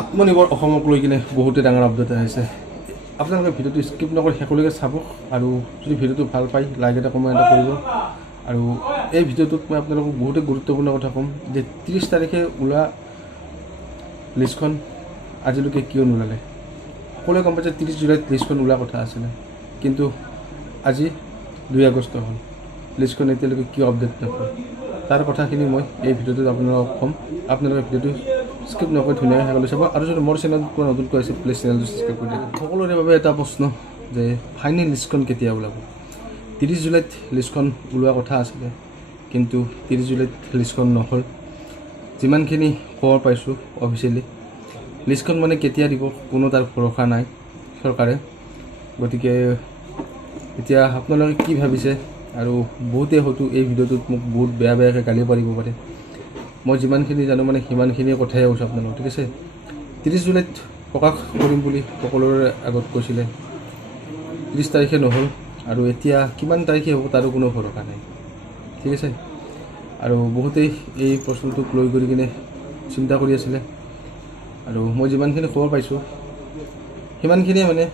আত্মনিৰ্ভৰ অসমক লৈ কিনে বহুতে ডাঙৰ আপডেট আহিছে। আপোনালোকে ভিডিঅ'টো স্কিপ নকৰি শেষলৈকে চাব আৰু যদি ভিডিঅ'টো ভাল পায় লাইক এটা কমেণ্ট এটা কৰিব। আৰু এই ভিডিঅ'টোত মই আপোনালোকক বহুতে গুৰুত্বপূৰ্ণ কথা ক'ম যে 30 তাৰিখে ওলোৱা লিষ্টখন আজিলৈকে কিয় নোলালে। সকলোৱে গম পাইছে 30 জুলাইত লিষ্টখন ওলোৱাৰ কথা আছিলে, কিন্তু আজি 2 আগষ্ট হ'ল, লিষ্টখন এতিয়ালৈকে কিয় আপডেট নকৰে তাৰ কথাখিনি মই এই ভিডিঅ'টোত আপোনালোকক ক'ম। আপোনালোকে ভিডিঅ'টো স্কিপ নকৰি ধুনীয়াকৈ শেষলৈ চাব। আৰু যদি মোৰ চেনেলটো নতুনকৈ আছে প্লিজ চেনেলটো ছাবস্ক্ৰাইব কৰি দিব। সকলোৰে বাবে এটা প্ৰশ্ন যে ফাইনেল লিষ্টখন কেতিয়া ওলাব। 30 জুলাইত লিষ্টখন ওলোৱা কথা আছিলে, কিন্তু 30 জুলাইত লিষ্টখন নহ'ল। যিমানখিনি খবৰ পাইছোঁ অফিচিয়েলি লিষ্টখন মানে কেতিয়া দিব কোনো তাৰ ভৰসা নাই চৰকাৰে। গতিকে এতিয়া আপোনালোকে কি ভাবিছে, আৰু বহুতে হয়তো এই ভিডিঅ'টোত মোক বহুত বেয়াকৈ গালি পাৰিব পাৰে। মই যিমানখিনি জানো মানে সিমানখিনি কথাই কৈছোঁ আপোনালোকক, ঠিক আছে। 30 জুলাইত প্ৰকাশ কৰিম বুলি সকলোৰে আগত কৈছিলে, 30 তাৰিখে নহ'ল, আৰু এতিয়া কিমান তাৰিখে হ'ব তাৰো কোনো ভৰসা নাই, ঠিক আছে। আৰু বহুতেই এই প্ৰশ্নটোক লৈ কৰি কিনে চিন্তা কৰি আছিলে, আৰু মই যিমানখিনি খবৰ পাইছোঁ সিমানখিনিয়ে মানে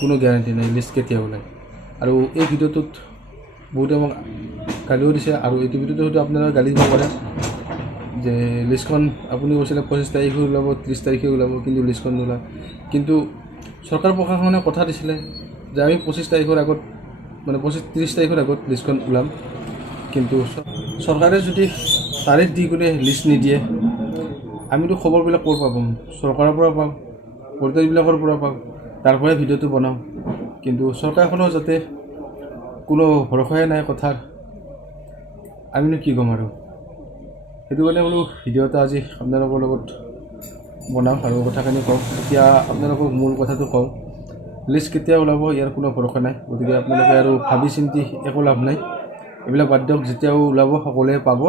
কোনো গেৰাণ্টি নাই লিষ্ট কেতিয়া ওলায়। আৰু এই ভিডিঅ'টোত বহুতে মোক গালিও দিছে, আৰু এইটো ভিডিঅ'টো হয়তো আপোনালোকে গালি দিব পাৰে যে লিষ্টখন আপুনি কৈছিলে 25 তাৰিখে ওলাব, 30 তাৰিখে ওলাব, কিন্তু লিষ্টখন নোলায়। কিন্তু চৰকাৰ প্ৰশাসনে কথা দিছিলে যে আমি 25 তাৰিখৰ আগত মানে 30 তাৰিখৰ আগত লিষ্টখন ওলাম। কিন্তু চৰকাৰে যদি তাৰিখ দি কিনে লিষ্ট নিদিয়ে আমিতো খবৰবিলাক ক'ৰ পৰা পাম? চৰকাৰৰ পৰা পাম, পৰ্টেলবিলাকৰ পৰা পাম, তাৰ পৰাই ভিডিঅ'টো বনাওঁ। কিন্তু চৰকাৰখনৰ যাতে কোনো ভৰসাই নাই কথাৰ, আমিনো কি ক'ম আৰু। সেইটো কাৰণে বোলো ভিডিঅ' এটা আজি আপোনালোকৰ লগত বনাওঁ আৰু কথাখিনি কওঁ। এতিয়া আপোনালোকক মূল কথাটো কওঁ, লিষ্ট কেতিয়া ওলাব ইয়াৰ কোনো ভৰসা নাই। গতিকে আপোনালোকে আৰু ভাবি চিন্তি একো লাভ নাই, এইবিলাক বাদ দিয়ক। যেতিয়াও ওলাব সকলোৱে পাব,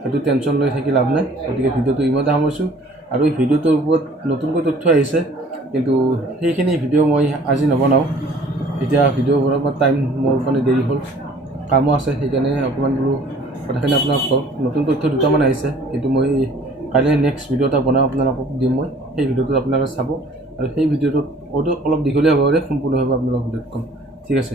সেইটো টেনশ্যন লৈ থাকি লাভ নাই। গতিকে ভিডিঅ'টো ইমানতে সামৰিছোঁ। আৰু এই ভিডিঅ'টোৰ ওপৰত নতুনকৈ তথ্য আহিছে, কিন্তু সেইখিনি ভিডিঅ' মই আজি নবনাওঁ। এতিয়া ভিডিঅ' বনাব টাইম মোৰ মানে দেৰি হ'ল, কামো আছে, সেইকাৰণে অকণমান বোলো কথাখিনি আপোনাক কওঁ। নতুন তথ্য দুটামান আহিছে, কিন্তু মই কাইলৈ নেক্সট ভিডিঅ' এটা বনাওঁ আপোনালোকক দিম মই। সেই ভিডিঅ'টোত আপোনালোকে চাব, আৰু সেই ভিডিঅ'টোত অলপ দীঘলীয়া হ'ব পাৰে, সম্পূৰ্ণভাৱে আপোনালোকক ভিডিঅ'ত ক'ম, ঠিক আছে।